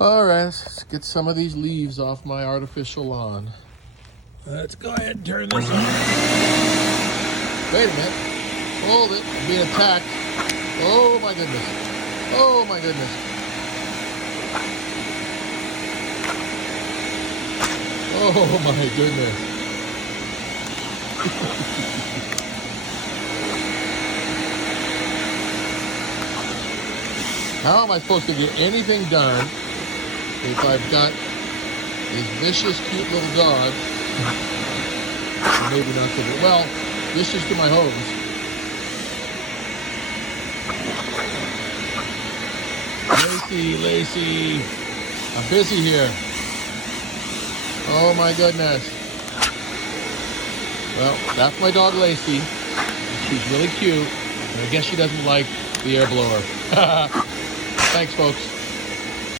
All right, let's get some of these leaves off my artificial lawn. Let's go ahead and turn this on. Wait a minute. Hold it. I'm being attacked. Oh my goodness. Oh my goodness. Oh my goodness. How am I supposed to get anything done if I've got this vicious, cute little dog? Maybe not so good. Well, vicious to my hose. Lacey, I'm busy here. Oh my goodness. Well, that's my dog Lacey. She's really cute. And I guess she doesn't like the air blower. Thanks, folks.